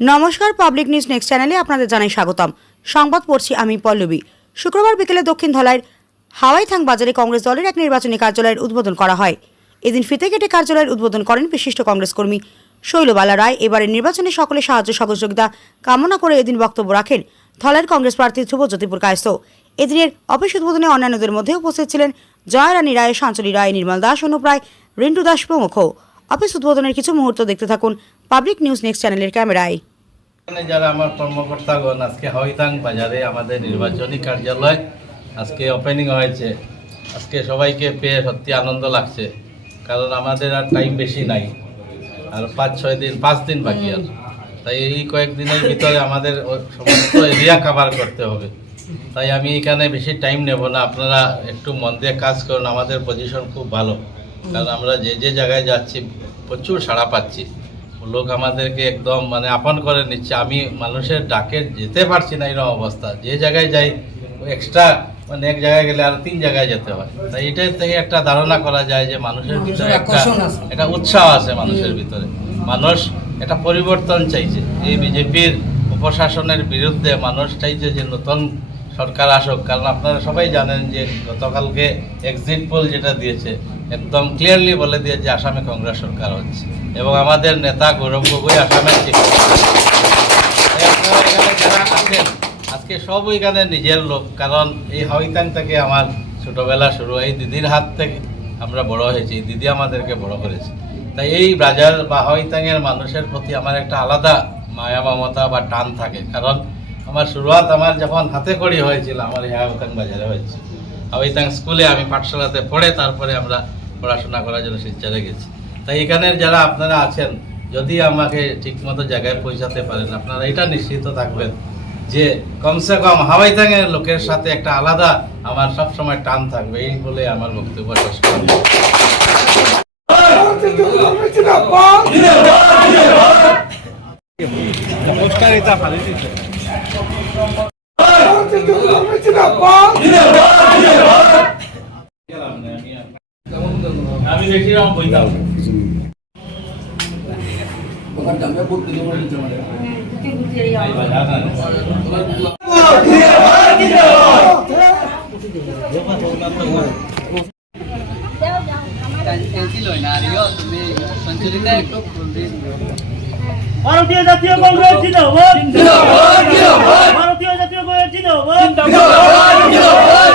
নমস্কার, public news next চ্যানেলে আপনাদের জানাই স্বাগতম। সংবাদ পড়ছি আমি পল্লবী। শুক্রবার বিকেলে দক্ষিণ ধলাইয়ের হাওয়াইথাং বাজারে কংগ্রেস দলের এক নির্বাচনী কার্যালয়ের উদ্বোধন করা হয়। এদিন ফিতে কেটে কার্যালয়ের উদ্বোধন করেন বিশিষ্ট কংগ্রেস কর্মী শৈলবালা রায়। এবারের নির্বাচনে সকলে সাহায্য সহযোগিতা কামনা করে এদিন বক্তব্য রাখেন ধলাইয়ের কংগ্রেস প্রার্থী ধ্রুবজ্যোতিপুর কায়স্থ। এদিনের অফিস উদ্বোধনে অন্যান্যদের মধ্যে উপস্থিত ছিলেন জয়রানী রায়, সাঞ্চলী রায়, নির্মল দাস, অনুপ রায়, রিন্টু দাস প্রমুখ। অফিস উদ্বোধনের কিছু মুহূর্ত দেখতে থাকুন পাবলিক নিউজ নেক্সট চ্যানেলের ক্যামেরায়। যারা আমার কর্মকর্তাগণ, আজকে হাওয়াইথাং বাজারে আমাদের নির্বাচনী কার্যালয় আজকে ওপেনিং হয়েছে। আজকে সবাইকে পেয়ে সত্যি আনন্দ লাগছে, কারণ আমাদের আর টাইম বেশি নাই, আর 5 দিন বাকি আর। তাই এই কয়েকদিনের ভিতরে আমাদের সমস্ত এরিয়া কভার করতে হবে। তাই আমি এখানে বেশি টাইম নেব না, আপনারা একটু মন দিয়ে কাজ করুন। আমাদের পজিশন খুব ভালো, কারণ আমরা যে জায়গায় যাচ্ছি প্রচুর সাড়া পাচ্ছি, লোক আমাদেরকে একদম আপন করে নিচ্ছে। আমি মানুষের ডাকে যেতে পারছি না, এরকম অবস্থা। যে জায়গায় যাই এক্সট্রা এক জায়গায় গেলে আর 3 জায়গায় যেতে হয়। তাই এটাই থেকে একটা ধারণা করা যায় যে মানুষের ভিতরে একটা উৎসাহ আছে, মানুষের ভিতরে মানুষ একটা পরিবর্তন চাইছে। এই বিজেপির প্রশাসনের বিরুদ্ধে মানুষ চাইছে যে নতুন সরকার আসুক। কারণ আপনারা সবাই জানেন যে গতকালকে এক্সিট পোল যেটা দিয়েছে একদম ক্লিয়ারলি বলে দিয়েছে আসামে কংগ্রেস সরকার হচ্ছে, এবং আমাদের নেতা গৌরব গগৈ আসামের চিফ। আপনারা এখানে যারা আছেন আজকে সব ওইখানে নিজের লোক, কারণ এই হাওয়াইথাং থেকে আমার ছোটোবেলা শুরু। এই দিদির হাত থেকে আমরা বড় হয়েছি, দিদি আমাদেরকে বড় করেছে। তাই এই বাজার বা হাওয়াইথাংয়ের মানুষের প্রতি আমার একটা আলাদা মায়া মমতা বা টান থাকে, কারণ আমার শুরুয়াত আমার যখন হাতে খড়ি হয়েছিল আমার এই হাওয়াইথাং বাজারে হয়েছে। হাওয়াইথাং স্কুলে আমি পাঠশালাতে পড়ে তারপরে আমরা পড়াশোনা করার জন্য শিলচরে গেছি। তাই এখানের যারা আপনারা আছেন, যদি আমাকে ঠিকমতো জায়গায় পৌঁছাতে পারেন, আপনারা এটা নিশ্চিত থাকবেন যে কমসে কম হাওয়াইথাংয়ের লোকের সাথে একটা আলাদা আমার সবসময় টান থাকবে। এই বলে আমার বক্তব্য শেষ করব। আমি বেশিরকম বইতাম ভারতীয় জাতীয় কংগ্রেস জিন্দাবাদ, ভারতীয় জাতীয় কংগ্রেস জিন্দাবাদ, জিন্দাবাদ।